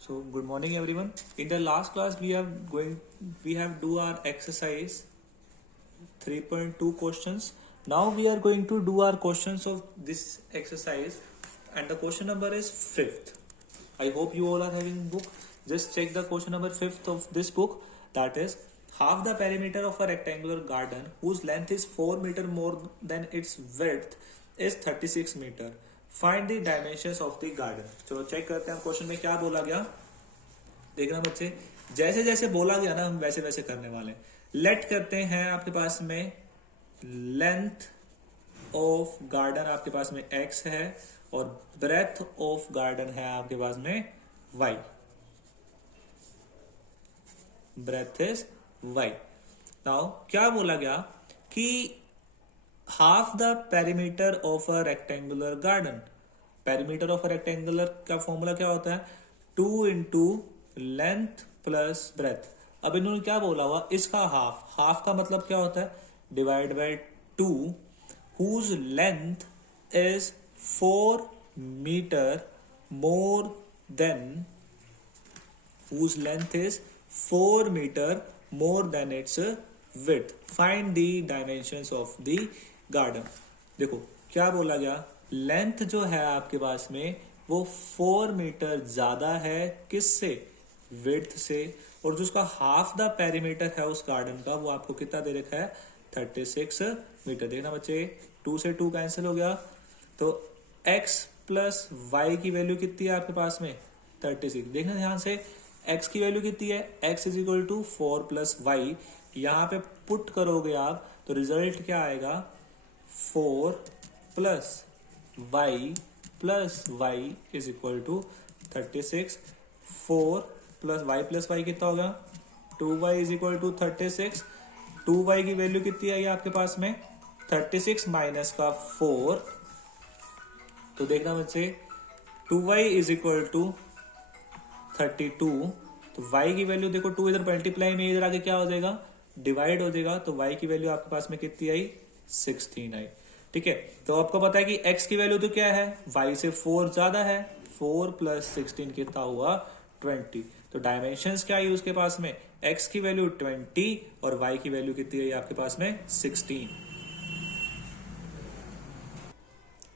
So good morning everyone. In the last class we have do our exercise 3.2 questions. Now we are going to do our questions of this exercise and the question number is 5th. I hope you all are having book. Just check the question number 5th of this book, that is half the perimeter of a rectangular garden whose length is 4 meter more than its width is 36 meter. Find the dimensions of the garden. चलो check करते हैं question में क्या बोला गया. देखना बच्चे, जैसे जैसे बोला गया ना हम वैसे वैसे करने वाले. लेट करते हैं आपके पास में लेंथ ऑफ गार्डन आपके पास में x है और ब्रेथ ऑफ गार्डन है आपके पास में y. Breath is y. Now क्या बोला गया कि half the perimeter of a rectangular garden. Perimeter of a rectangular का फॉर्मूला क्या होता है? 2 इंटू लेंथ प्लस ब्रेथ. अब इन्होंने क्या बोला हुआ, इसका हाफ. हाफ का मतलब क्या होता है? Divide by 2 whose length is 4 metre more than whose length is 4 meter more than its width. Find the dimensions of the garden. देखो क्या बोला गया, लेंथ जो है आपके पास में वो 4 मीटर ज्यादा है किससे? विड्थ से. और जो उसका हाफ द पेरीमीटर है उस गार्डन का वो आपको कितना दे रखा है? 36 मीटर. देखना बच्चे, 2 से 2 कैंसिल हो गया तो x प्लस वाई की वैल्यू कितनी है आपके पास में? 36. देखना ध्यान से, x की वैल्यू कितनी है? x is equal to 4 plus Y. यहां पे पुट करोगे आप तो रिजल्ट क्या आएगा? 4 plus Y is equal to 36. 4 plus Y कितना होगा? 2y is equal to 36. 2y की वैल्यू कितनी आई आपके पास में? 36 माइनस का 4. तो देखना बच्चे, 2y इज इक्वल टू 32. तो y की वैल्यू देखो, 2 इधर मल्टीप्लाई में इधर आके क्या हो जाएगा? डिवाइड हो जाएगा. तो y की वैल्यू आपके पास में कितनी आई? 16 आई. ठीक है, तो आपको पता है कि x की वैल्यू तो क्या है? y से 4 ज्यादा है. 4 प्लस 16 कितना हुआ? 20. तो डायमेंशंस क्या आई उसके पास में? x की वैल्यू 20 और y की वैल्यू कितनी आई आपके पास में? 16.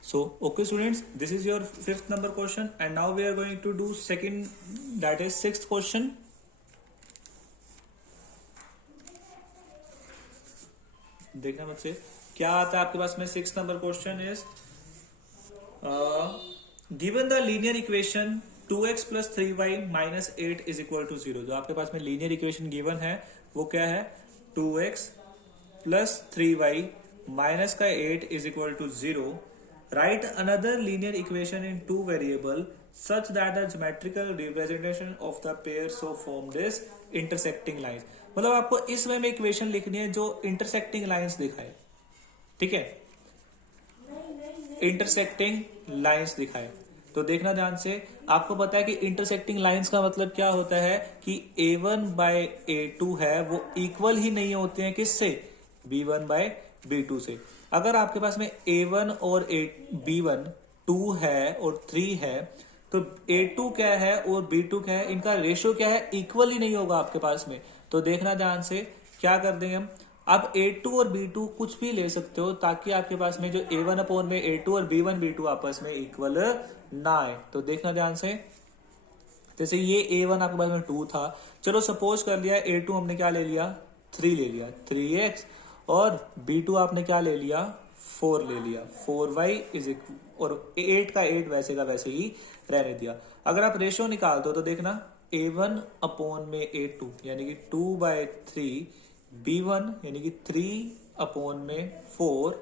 So, okay students, this is your 5th number question and now we are going to do second, that is 6th question. देखना बच्चे क्या आता है आपके पास में. 6th number question is given the linear equation 2x plus 3y minus 8 is equal to 0. जो आपके पास में linear equation given है वो क्या है? 2x plus 3y minus का 8 is equal to 0. Write another linear equation in 2 variable such that the geometrical representation of the pair so formed is intersecting lines. मतलब आपको इस वे में इक्वेशन लिखनी है जो इंटरसेक्टिंग लाइंस दिखाए. ठीक है, इंटरसेक्टिंग लाइंस दिखाए. तो देखना ध्यान से, आपको पता है कि इंटरसेक्टिंग लाइंस का मतलब क्या होता है कि a1 बाय a2 है वो इक्वल ही नहीं होते हैं किससे? b1 बाय b2 से. अगर आपके पास में a1 और b1 2 है और 3 है तो a2 क्या है और b2 क्या है, इनका रेशियो क्या है? इक्वल ही नहीं होगा आपके पास में. तो देखना ध्यान से, क्या कर देंगे हम, आप a2 और b2 कुछ भी ले सकते हो ताकि आपके पास में जो a1 अपॉन में a2 और b1 b2 आपस में इक्वल ना आए. तो देखना ध्यान से, जैसे ये a1 आपके पास में 2 था, चलो सपोज कर लिया a2 हमने क्या ले लिया? 3 ले लिया, 3x. और b2 आपने क्या ले लिया? 4 ले लिया, 4y इज इक्वल, और 8 का 8 वैसे का वैसे ही रहने दिया. अगर आप रेशियो निकाल दो तो देखना a1 अपॉन में a2 यानी कि 2/3, b1 यानी कि 3 अपॉन में 4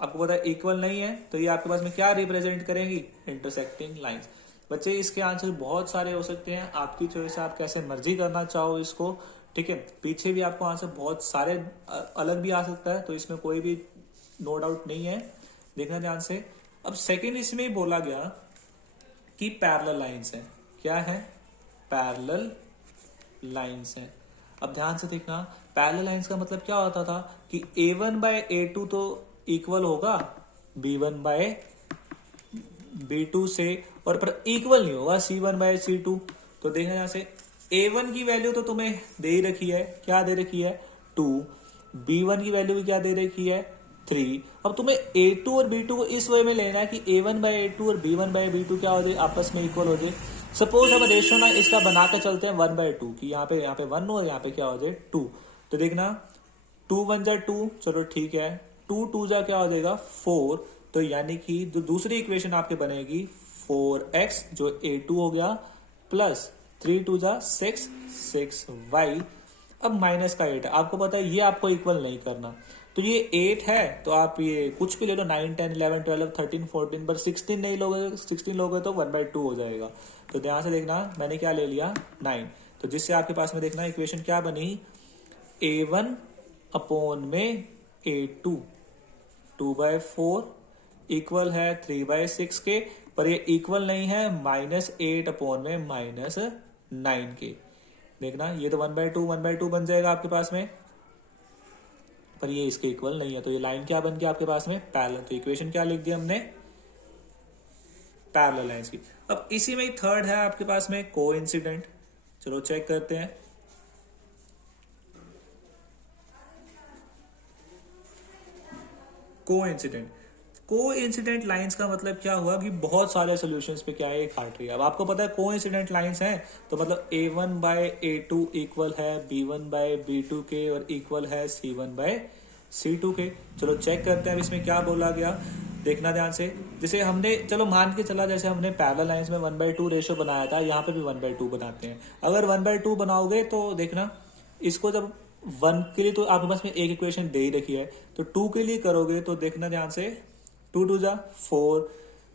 आपको पता है इक्वल नहीं है. तो ये आपके पास में क्या रिप्रेजेंट करेंगी? Intersecting lines. बच्चे इसके आंसर बहुत सारे हो सकते हैं, आपकी चॉइस है, आप कैसे मर्जी करना चाहो इसको. ठीक है, पीछे भी आपको आंसर बहुत सारे अलग भी आ सकता है, तो इसमें कोई भी नो डाउट नहीं है. देखना ध्यान से. अब सेकंड इसमें बोला गया कि पैरेलल लाइंस है. क्या है? पैरेलल लाइंस है. अब ध्यान से देखना, पैरेलल लाइंस का मतलब क्या होता था कि a1 बाय a2 तो इक्वल होगा b1 बाय b2 से, और पर इक्वल नहीं होगा c1 बाय c2. तो देखना यहाँ से a1 की वैल्यू तो तुम्हें दे ही रखी है, क्या दे रखी है 2, b1 की वैल्यू भी क्या दे रखी है 3। अब तुम्हें a2 और b2 को इस वे में लेना है कि a1 बाई a2 और b1 बाई b2 क्या हो जाए, आपस में इक्वल हो जाए। सपोज हम रेशियो ना इसका बना कर चलते हैं 1/2 की, यहाँ पे 1 और यहाँ पे क्या हो जाए 2। तो देखना 2 1 जा 2, चलो ठीक है, 2 2 जा क्या हो जाएगा 4। तो यानी कि जो दूसरी इक्वेशन आपके बनेगी 4x जो a2 हो गया प्लस 3 2 जा 6 6y। अब माइनस का 8 है, आपको पता है ये आपको इक्वल नहीं करना, तो ये 8 है तो आप ये कुछ भी ले लो 9 10 11 12 13 14, पर 16 नहीं लोगे, 16 लोगे तो 1/2 हो जाएगा। तो ध्यान से देखना मैंने क्या ले लिया 9, तो जिससे आपके पास में देखना इक्वेशन क्या बनी a1 अपॉन में a2 2/4 इक्वल है 3/6 के, पर ये इक्वल नहीं है -8 अपॉन में -9 के। देखना ये तो 1/2 बन जाएगा आपके पास में, पर ये इसके इक्वल नहीं है, तो ये लाइन क्या बन गया आपके पास में पैरेलल। तो इक्वेशन क्या लिख दी हमने पैरेलल लाइंस की। अब इसी में ही थर्ड है आपके पास में कोइंसिडेंट, चलो चेक करते हैं। कोइंसिडेंट लाइंस का मतलब क्या हुआ कि बहुत सारे सॉल्यूशंस पे क्या है ये काट रही है। अब आपको पता है कोइंसिडेंट लाइंस हैं तो मतलब a1 बाय a2 इक्वल है b1 बाय b2 के और इक्वल है c1 बाय c2 के। चलो चेक करते हैं अब इसमें क्या बोला गया, देखना ध्यान से। जैसे हमने चलो मान के चला, जैसे हमने पैरेलल लाइंस में 1/2 रेशियो बनाया था, यहाँ पे भी 1/2 बनाते हैं। अगर 1/2 बनाओगे तो देखना इसको जब 1 के लिए तो आपके पास में एक इक्वेशन दे ही रखी है, तो 2 के लिए करोगे तो देखना ध्यान से 2 2 जा 4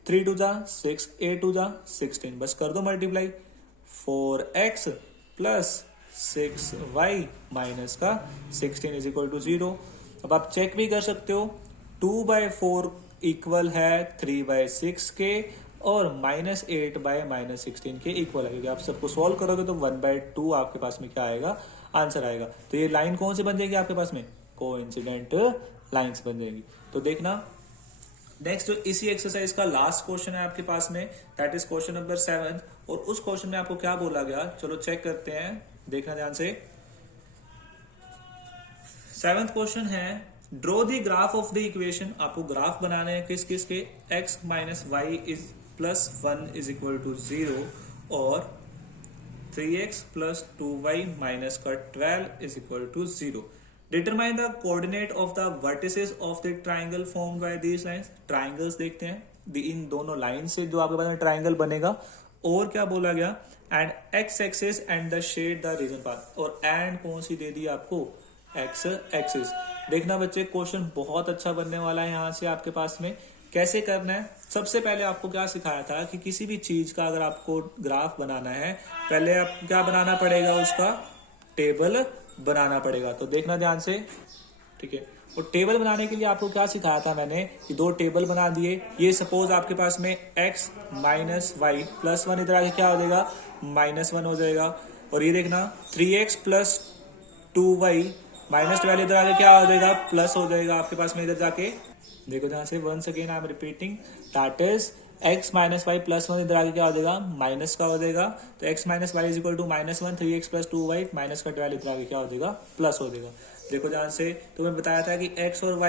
3 2 जा 6 8 2 जा 16, बस कर दो multiply 4x plus 6y minus का 16 इज इक्वल टू 0। अब आप चेक भी कर सकते हो 2/4 इक्वल है 3/6 के और -8/-16 के इक्वल है, क्योंकि आप सबको सॉल्व करोगे तो 1/2 आपके पास में क्या आएगा आंसर आएगा। तो ये लाइन कौन सी बन जाएगी आपके पास में कोइंसिडेंट लाइंस बन जाएगी। तो देखना नेक्स्ट जो इसी एक्सरसाइज का लास्ट क्वेश्चन है आपके पास में, दैट इज क्वेश्चन नंबर 7, और उस क्वेश्चन में आपको क्या बोला गया चलो चेक करते हैं, देखना ध्यान से। 7th क्वेश्चन है draw the graph of the equation, आपको ग्राफ बनाने हैं किस किस के x minus Y is plus 1 is equal to 0 और 3x प्लस 2y माइनस का 12 is equal to 0। Determine the coordinate of the vertices of the triangle formed by these lines. Triangles देखते हैं इन दोनों लाइन से जो आपके पास में ट्राइंगल बनेगा। और क्या बोला गया and x axis and the shade the region path, और एंड कौन सी दे दी आपको x एक्सिस। देखना बच्चे क्वेश्चन बहुत अच्छा बनने वाला है यहाँ से आपके पास में। कैसे करना है, सबसे पहले आपको क्या सिखाया था कि किसी भी चीज का अगर आपको ग्राफ बनाना है पहले आप क्या बनाना पड़ेगा, उसका टेबल बनाना पड़ेगा। तो देखना ध्यान से, ठीक है। और टेबल बनाने के लिए आपको क्या सिखाया था मैंने कि 2 टेबल बना दिए। ये सपोज आपके पास में x माइनस वाई प्लस 1 इधर आके क्या हो जाएगा -1 हो जाएगा, और ये देखना 3x प्लस 2y माइनस 12 इधर आके क्या हो जाएगा प्लस हो जाएगा आपके पास में इधर जाके। देखो ध्यान से, once again I am repeating that is x minus Y plus 1 इधर आगे क्या हो जाएगा माइनस का हो जाएगा, तो x minus Y is equal to -1 3x plus 2y minus का 12 इधर आगे क्या हो जाएगा प्लस हो जाएगा। देखो ध्यान से, तो मैं बताया था कि x और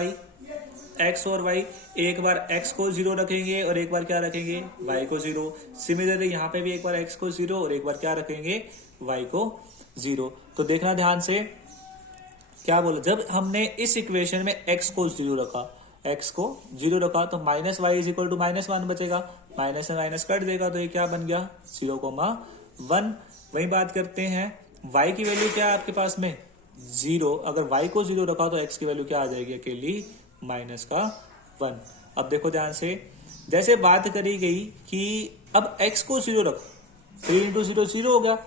y एक बार x को 0 रखेंगे और एक बार क्या रखेंगे y को 0। सिमिलरली यहाँ पे भी एक बार x को 0 और एक बार क्या रखेंगे y को 0। तो देखना ध्यान से क्या बोला, जब हमने इस इक्वेशन में x को 0 रखा तो minus Y is equal to -1 बचेगा, माइनस से माइनस कट देगा तो ये क्या बन गया 0,1। वही बात करते हैं y की वैल्यू क्या है आपके पास में 0, अगर y को 0 रखा तो x की वैल्यू क्या आ जाएगी अकेली -1। अब देखो ध्यान से, जैसे बात करी गई कि अब x को 0 रखो, 3 इंटू 0 0 हो गया,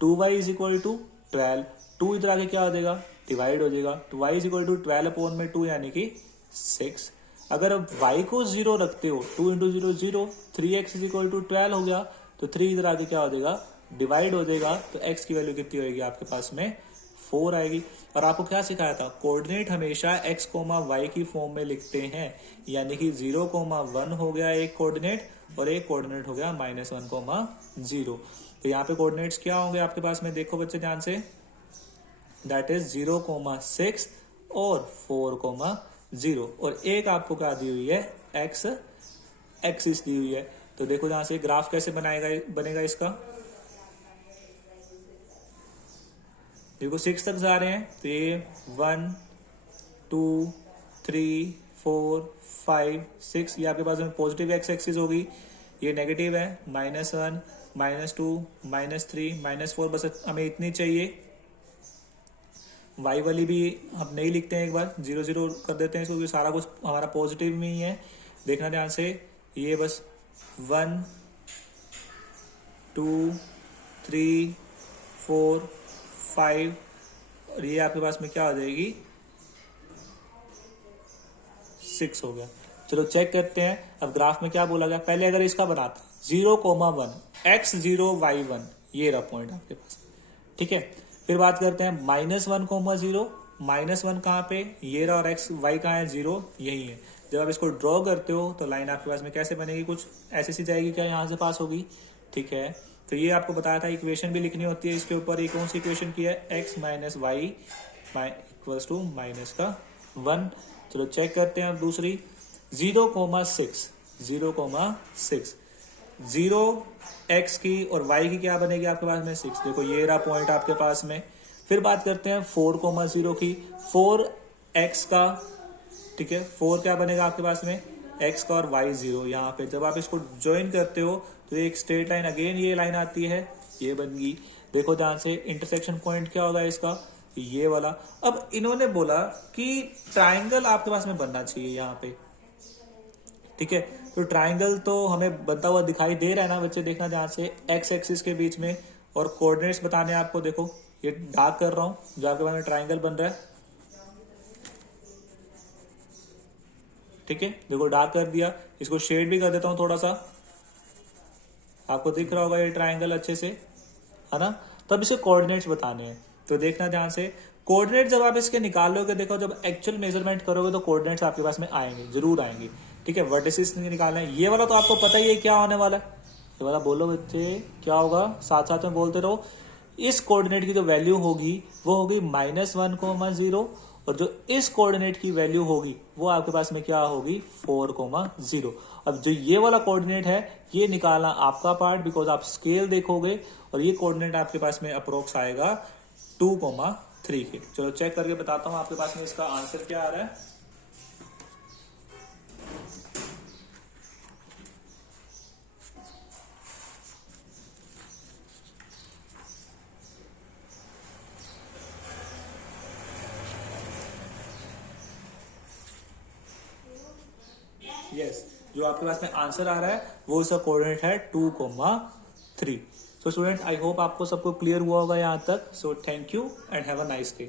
2y इज इक्वल टू 12, 2 इधर आके क्या हो जाएगा डिवाइड हो जाएगा, तो y is equal to 12 upon में 2 यानी कि 6। अगर अब y को 0 रखते हो 2 into 0 0, 3x is equal to 12 हो गया, तो 3 इधर आके क्या हो जाएगा डिवाइड हो जाएगा, तो x की वैल्यू कितनी होगी आपके पास में 4 आएगी। और आपको क्या सिखाया था, कोऑर्डिनेट हमेशा x, y की फॉर्म में लिखते हैं, यानी कि 0,1 हो गया एक कोऑर्डिनेट और एक कोऑर्डिनेट हो गया -1,0। तो यहाँ पे कोऑर्डिनेट्स क्या होंगे आपके पास में, देखो बच्चे ध्यान से, दैट इज 0,6 और 4,0 और एक आपको क्या दी हुई है, एक्स एक्सिस दी हुई है। तो देखो ध्यान से ग्राफ कैसे बनेगा इसका, देखो 6 तक जा रहे हैं तो ये 1 2 3 4 5 6, ये आपके पास में पॉजिटिव एक्स एक्सिस होगी, ये नेगेटिव है, -1 -2 -3 -4, बस हमें इतनी चाहिए। वाई वाली भी हम नहीं लिखते हैं, एक बार 0 0 कर देते हैं इसको, क्योंकि सारा कुछ हमारा पॉजिटिव में ही है। देखना ध्यान से, ये बस 1 2 3 4 5 और ये आपके पास में क्या हो जाएगी, 6 हो गया। चलो चेक करते हैं अब ग्राफ में क्या बोला गया। पहले अगर इसका बनाता 0,1 x0 y1, ये रहा पॉइंट आपके पास, ठीक है। फिर बात करते हैं -1,0, -1 कहाँ पे, ये रहा, और एक्स वाई कहाँ है, 0 यही है। जब आप इसको ड्रॉ करते हो तो लाइन आपके पास में कैसे बनेगी, कुछ ऐसे सी जाएगी, क्या यहाँ से पास होगी, ठीक है। तो ये आपको बताया था, इक्वेशन भी लिखनी होती है इसके ऊपर। ये कौन सी इक्वेशन की है, x - y इक्वल्स टू -1। चलो चेक करते हैं अब दूसरी, 0,6 0x की और y की क्या बनेगी आपके पास में, 6। देखो ये रहा पॉइंट आपके पास में। फिर बात करते हैं 4,0 की, 4x का, ठीक है, 4 क्या बनेगा आपके पास में, x का और y 0। यहाँ पे जब आप इसको ज्वाइन करते हो तो एक स्ट्रेट लाइन, अगेन ये लाइन आती है, ये बन गई। देखो ध्यान से, इंटरसेक्शन पॉइंट क्या होगा इसका, ये वाला। अब इन्होंने बोला कि ट्राइंगल आपके पास में बनना चाहिए यहाँ पे, ठीक है। तो ट्राइंगल तो हमें बनता हुआ दिखाई दे रहा है ना बच्चे, देखना ध्यान से, एक्स एक्सिस के बीच में, और कोऑर्डिनेट्स बताने हैं आपको। देखो ये डार्क कर रहा हूं, जो आपके पास में ट्राइंगल बन रहा है, ठीक है। देखो डार्क कर दिया, इसको शेड भी कर देता हूं थोड़ा सा, आपको दिख रहा होगा ये ट्राइंगल अच्छे से, है ना। तब इसे कोऑर्डिनेट्स बताने हैं, तो देखना ध्यान से, कोऑर्डिनेट जब आप इसके निकाल लोगे, देखो जब एक्चुअल मेजरमेंट करोगे तो कोऑर्डिनेट्स आपके पास में आएंगे, जरूर आएंगे, ठीक है। वर्टिसेस निकालना है, ये वाला तो आपको पता ही है क्या होने वाला है, ये वाला बोलो बच्चे क्या होगा, साथ साथ में बोलते रहो। इस कोऑर्डिनेट की जो वैल्यू होगी वो होगी -1,0, और जो इस कोऑर्डिनेट की वैल्यू होगी वो आपके पास में क्या होगी, 4,0। अब जो ये वाला कोऑर्डिनेट है ये निकालना आपका पार्ट, बिकॉज आप स्केल देखोगे, और ये कोऑर्डिनेट आपके पास में अप्रोक्स आएगा 2,3 के। चलो चेक करके बताता हूं आपके पास में इसका आंसर क्या आ रहा है। यस, जो आपके पास में आंसर आ रहा है वो इसका कोऑर्डिनेट है 2,3। सो स्टूडेंट, आई होप आपको सबको क्लियर हुआ होगा यहाँ तक। So thank you and have a nice day.